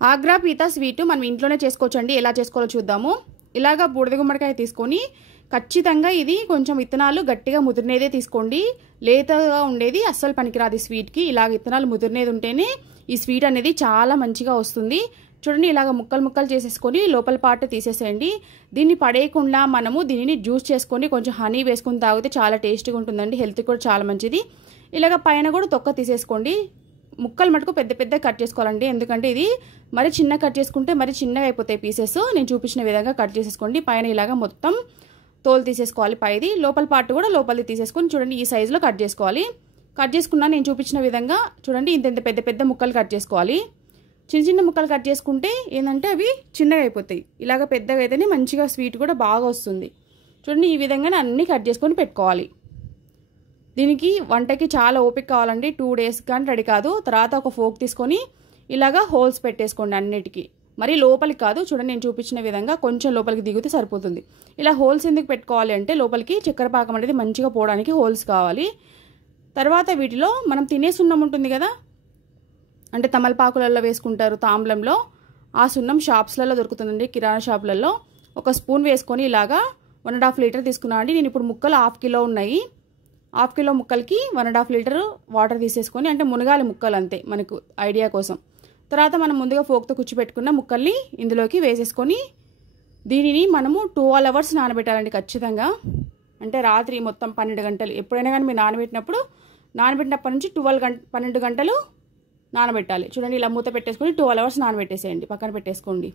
Agra pita sweet మనం ఇంట్లోనే చేసుకోవచ్చండి. ఎలా చేసుకోవాలో చూద్దాము. ఇలాగా బూడిద గుమ్మడికాయ తీసుకొని ఖచ్చితంగా ఇది కొంచెం విత్తనాలు గట్టిగా ముదిరినేదే తీసుకోండి. లేతగా ఉండేది అస్సలు పనికిరాదు స్వీట్కి. ఇలాగ విత్తనాలు ముదిరినేది ఉంటేనే ఈ స్వీట్ అనేది చాలా మంచిగా వస్తుంది. చూడండి, ఇలాగ ముక్కలు ముక్కలు చేసేసుకొని లోపల పార్ట్ తీసేసేయండి. దీన్ని పడేయకుండా మనము దీనిని జ్యూస్ చేసుకొని కొంచెం హనీ వేసుకొని తాగితే చాలా టేస్టీగా ఉంటుందండి. హెల్త్ కూడా చాలా మంచిది. ఇలాగ పైన కూడా తొక్క తీసేసుకోండి. ముక్కలు మటుకు పెద్ద పెద్ద కట్ చేసుకోవాలండి. ఎందుకంటే ఇది మరి చిన్న కట్ చేసుకుంటే మరి చిన్నగా అయిపోతాయి పీసెస్. నేను చూపించిన విధంగా కట్ చేసేసుకోండి. పైన ఇలాగ మొత్తం తోలు తీసేసుకోవాలి. పైది లోపల పార్ట్ కూడా లోపలిది తీసేసుకొని చూడండి ఈ సైజులో కట్ చేసుకోవాలి. కట్ చేసుకున్నా నేను చూపించిన విధంగా చూడండి ఇంత పెద్ద పెద్ద ముక్కలు కట్ చేసుకోవాలి. చిన్న చిన్న ముక్కలు కట్ చేసుకుంటే ఏంటంటే అవి చిన్నగా అయిపోతాయి. ఇలాగ పెద్దగా అయితేనే మంచిగా స్వీట్ కూడా బాగా వస్తుంది. చూడండి ఈ విధంగానే అన్నీ కట్ చేసుకొని పెట్టుకోవాలి. దీనికి వంటకి చాలా ఓపిక కావాలండి. 2 days కానీ రెడీ కాదు. తర్వాత ఒక ఫోక్ తీసుకొని ఇలాగా హోల్స్ పెట్టేసుకోండి అన్నిటికీ. మరి లోపలికి కాదు, చూడండి నేను చూపించిన విధంగా కొంచెం లోపలికి దిగితే సరిపోతుంది. ఇలా హోల్స్ ఎందుకు పెట్టుకోవాలి అంటే లోపలికి చక్కెర పాకం అనేది మంచిగా పోవడానికి హోల్స్ కావాలి. తర్వాత వీటిలో మనం తినే సున్నం ఉంటుంది కదా, అంటే తమలపాకులలో వేసుకుంటారు తాంబలంలో. ఆ సున్నం షాప్స్లలో దొరుకుతుందండి, కిరాణా షాపులలో. 1 స్పూన్ వేసుకొని ఇలాగా 1.5 లీటర్ తీసుకున్నా అండి. నేను ఇప్పుడు ముక్కలు 1/2 కిలో ఉన్నాయి. 1/2 కిలో ముక్కలకి 1.5 లీటర్ వాటర్ తీసేసుకొని, అంటే మునగాలి ముక్కలు అంతే మనకు ఐడియా కోసం. తర్వాత మనం ముందుగా ఫోక్తో కుచ్చిపెట్టుకున్న ముక్కల్ని ఇందులోకి వేసేసుకొని దీనిని మనము 12 hours నానబెట్టాలండి ఖచ్చితంగా. అంటే రాత్రి మొత్తం 12 గంటలు. ఎప్పుడైనా కానీ మీరు నానబెట్టినప్పటి నుంచి 12 గంటలు నానబెట్టాలి. చూడండి ఇలా మూత పెట్టేసుకొని 12 hours నానబెట్టేసేయండి, పక్కన పెట్టేసుకోండి.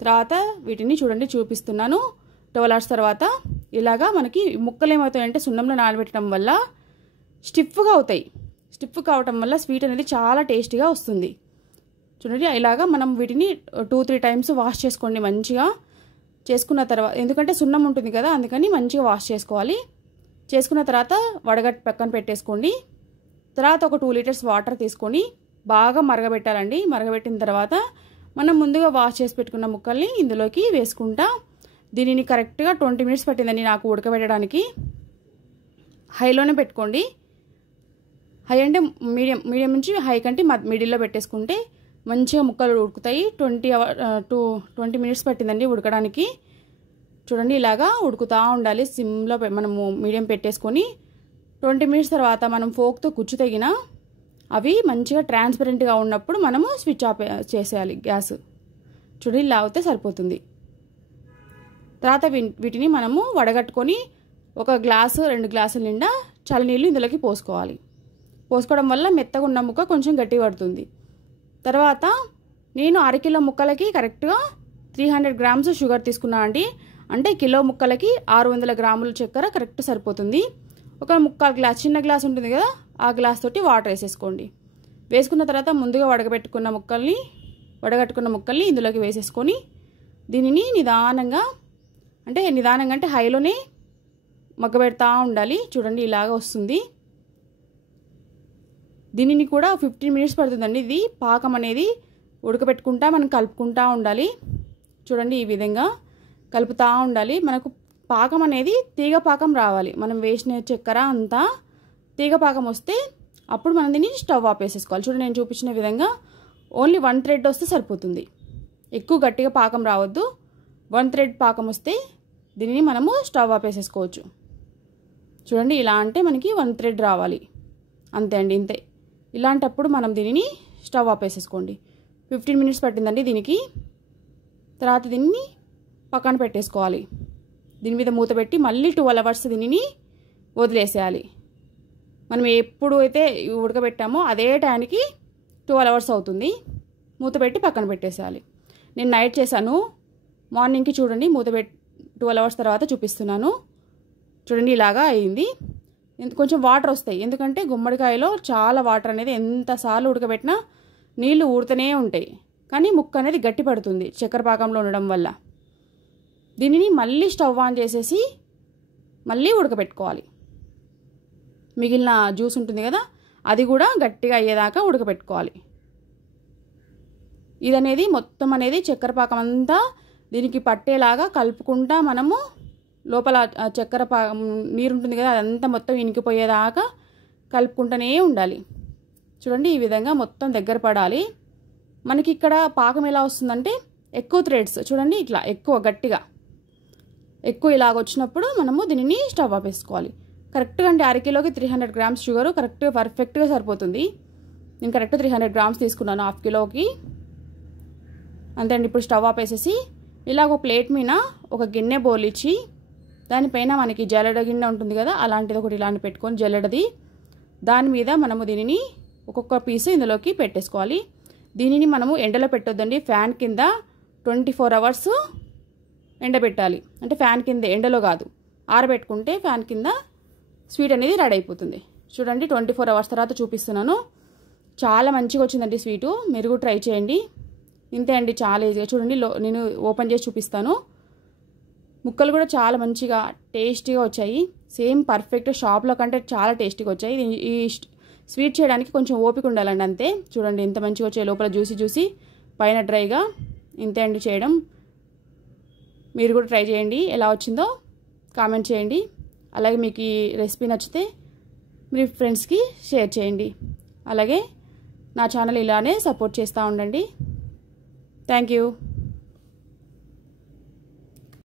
తర్వాత వీటిని చూడండి చూపిస్తున్నాను. 12 hours తర్వాత ఇలాగా మనకి ముక్కలు ఏమవుతాయంటే సున్నంలో నానబెట్టడం వల్ల స్టిఫ్గా అవుతాయి. స్టిఫ్ కావటం వల్ల స్వీట్ అనేది చాలా టేస్టీగా వస్తుంది. చూడండి ఇలాగా మనం వీటిని 2-3 times వాష్ చేసుకోండి మంచిగా. చేసుకున్న తర్వాత, ఎందుకంటే సున్నం ఉంటుంది కదా అందుకని మంచిగా వాష్ చేసుకోవాలి. చేసుకున్న తర్వాత వడగట్టి పక్కన పెట్టేసుకోండి. తర్వాత ఒక 2 liters వాటర్ తీసుకొని బాగా మరగబెట్టాలండి. మరగబెట్టిన తర్వాత మనం ముందుగా వాష్ చేసి పెట్టుకున్న ముక్కల్ని ఇందులోకి వేసుకుంటా దీనిని కరెక్ట్గా 20 minutes పట్టిందండి నాకు ఉడకబెట్టడానికి. హైలోనే పెట్టుకోండి. హై అంటే మీడియం నుంచి హై కంటే మిడిల్లో పెట్టేసుకుంటే మంచిగా ముక్కలు ఉడుకుతాయి. 20 minutes పట్టిందండి ఉడకడానికి. చూడండి ఇలాగా ఉడుకుతూ ఉండాలి. సిమ్లో మనము మీడియం పెట్టేసుకొని 20 minutes తర్వాత మనం ఫోక్తో కుచ్చు తగిన అవి మంచిగా ట్రాన్స్పరెంట్గా ఉన్నప్పుడు మనము స్విచ్ ఆఫ్ చేసేయాలి గ్యాస్. చూడండి ఇలా అవుతే సరిపోతుంది. తర్వాత వీటిని మనము వడగట్టుకొని 1 గ్లాసు 2 గ్లాసుల నిండా చల్లనీళ్ళు ఇందులోకి పోసుకోవాలి. పోసుకోవడం వల్ల మెత్తగా ఉన్న ముక్క కొంచెం గట్టి పడుతుంది. తర్వాత నేను 1/2 కిలో ముక్కలకి కరెక్ట్గా 300 grams షుగర్ తీసుకున్నా అండి. అంటే కిలో ముక్కలకి 600 grams చక్కెర కరెక్ట్ సరిపోతుంది. ఒక ముక్కాలు గ్లాస్, చిన్న గ్లాస్ ఉంటుంది కదా ఆ గ్లాస్ తోటి వాటర్ వేసేసుకోండి. వేసుకున్న తర్వాత ముందుగా వడగట్టుకున్న ముక్కల్ని ఇందులోకి వేసేసుకొని దీనిని నిదానంగా అంటే హైలోనే మగ్గబెడతా ఉండాలి. చూడండి ఇలాగ వస్తుంది. దీనిని కూడా 15 minutes పడుతుందండి. ఇది పాకం అనేది ఉడకబెట్టుకుంటా మనం కలుపుకుంటా ఉండాలి. చూడండి ఈ విధంగా కలుపుతూ ఉండాలి. మనకు పాకం అనేది తీగ పాకం రావాలి. మనం వేసిన చక్కెర అంతా తీగ పాకం వస్తే అప్పుడు మనం దీన్ని స్టవ్ ఆపేసేసుకోవాలి. చూడండి నేను చూపించిన విధంగా ఓన్లీ 1 thread వస్తే సరిపోతుంది. ఎక్కువ గట్టిగా పాకం రావద్దు. 1 thread పాకం వస్తే దీనిని మనము స్టవ్ ఆపేసేసుకోవచ్చు. చూడండి ఇలా అంటే మనకి 1 thread రావాలి. అంతే అండి, ఇంతే. ఇలాంటప్పుడు మనం దీనిని స్టవ్ ఆపేసేసుకోండి. 15 minutes పట్టిందండి దీనికి. తర్వాత దీన్ని పక్కన పెట్టేసుకోవాలి. దీని మీద మూత పెట్టి మళ్ళీ 12 hours దీనిని వదిలేసేయాలి. మనం ఎప్పుడు అయితే ఉడకబెట్టామో అదే టైంకి 12 hours అవుతుంది. మూత పెట్టి పక్కన పెట్టేసేయాలి. నేను నైట్ చేశాను. మార్నింగ్కి చూడండి 12 hours తర్వాత చూపిస్తున్నాను. చూడండి ఇలాగా అయింది. కొంచెం వాటర్ వస్తాయి, ఎందుకంటే గుమ్మడికాయలో చాలా వాటర్ అనేది ఎంతసార్లు ఉడకబెట్టినా నీళ్లు ఊరుతూనే ఉంటాయి. కానీ ముక్క అనేది గట్టి పడుతుంది చక్కెర పాకంలో ఉండడం వల్ల. దీనిని మళ్ళీ స్టవ్ ఆన్ చేసేసి మళ్ళీ ఉడకబెట్టుకోవాలి. మిగిలిన జ్యూస్ ఉంటుంది కదా అది కూడా గట్టిగా అయ్యేదాకా ఉడకబెట్టుకోవాలి. ఇదనేది మొత్తం అనేది చక్కెర పాకం అంతా దీనికి పట్టేలాగా కలుపుకుంటా మనము లోపల చక్కెర నీరు ఉంటుంది కదా అదంతా మొత్తం ఇనికిపోయేదాకా కలుపుకుంటూనే ఉండాలి. చూడండి ఈ విధంగా మొత్తం దగ్గర పడాలి. మనకి ఇక్కడ పాకం ఎలా వస్తుందంటే ఎక్కువ థ్రెడ్స్ చూడండి, ఇట్లా ఎక్కువ గట్టిగా ఎక్కువ ఇలాగ వచ్చినప్పుడు మనము దీనిని స్టవ్ ఆపేసుకోవాలి. కరెక్ట్గా అంటే అరకిలోకి 300 గ్రామ్స్ షుగరు కరెక్ట్గా పర్ఫెక్ట్గా సరిపోతుంది. నేను కరెక్ట్ 300 గ్రామ్స్ తీసుకున్నాను హాఫ్ కిలోకి. అంతే అండి. ఇప్పుడు స్టవ్ ఆపేసేసి ఇలాగ ఒక ప్లేట్ మీద ఒక గిన్నె బౌల్ ఇచ్చి దానిపైన మనకి జల్లెడ గిన్నె ఉంటుంది కదా, అలాంటిది ఒకటి ఇలాంటి పెట్టుకొని జల్లెడది దాని మీద మనము దీనిని ఒక్కొక్క పీస్ ఇందులోకి పెట్టేసుకోవాలి. దీనిని మనము ఎండలో పెట్టొద్దండి, ఫ్యాన్ కింద 24 అవర్స్ ఎండబెట్టాలి. అంటే ఫ్యాన్ కింద ఎండలో కాదు, ఆరబెట్టుకుంటే ఫ్యాన్ కింద స్వీట్ అనేది రెడీ అయిపోతుంది. చూడండి 24 అవర్స్ తర్వాత చూపిస్తున్నాను. చాలా మంచిగా వచ్చిందండి స్వీటు, మీరు కూడా ట్రై చేయండి. ఇంతే అండి, చాలా ఈజీగా. చూడండి నేను ఓపెన్ చేసి చూపిస్తాను. ముక్కలు కూడా చాలా మంచిగా టేస్టీగా వచ్చాయి. సేమ్ పర్ఫెక్ట్ షాప్లో కంటే చాలా టేస్టీగా వచ్చాయి. ఈ స్వీట్ చేయడానికి కొంచెం ఓపిక ఉండాలండి అంతే. చూడండి ఎంత మంచిగా వచ్చాయి, లోపల జ్యూసీ పైన డ్రైగా. ఇంతే అండి చేయడం. మీరు కూడా ట్రై చేయండి, ఎలా వచ్చిందో కామెంట్ చేయండి. అలాగే మీకు ఈ రెసిపీ నచ్చితే మీ ఫ్రెండ్స్కి షేర్ చేయండి. అలాగే నా ఛానల్ ఇలానే సపోర్ట్ చేస్తూ ఉండండి. Thank you.